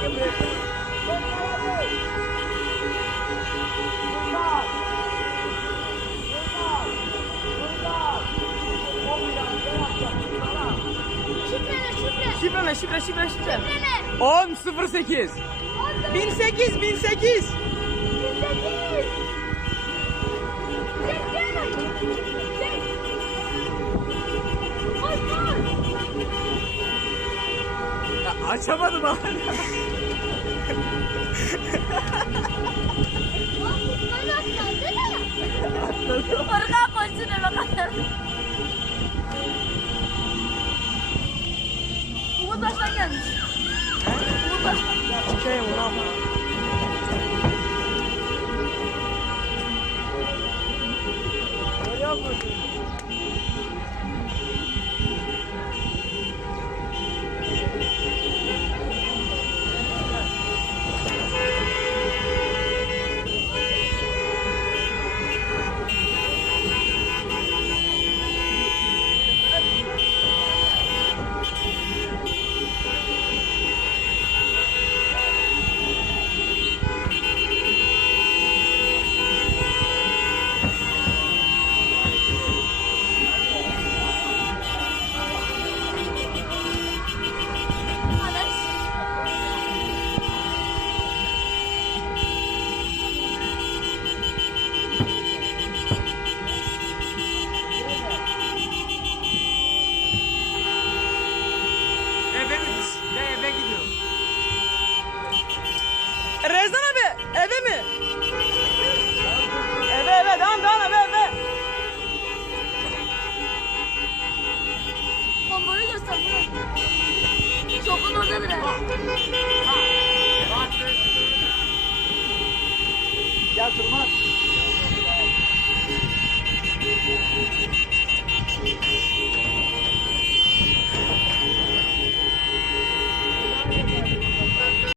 Şifre. 10.08. 1008. Ya, açamadım hala. Oraya koşsun bakalım. Umut Başkan gelmiş. Umut Başkan. Şey onu ama. Görüyor musun? Eve gidiyor. Rezan abi eve mi? Eve devam eve. Bombayı göster bunu. Şokun oradadır ha. Gel Turmat.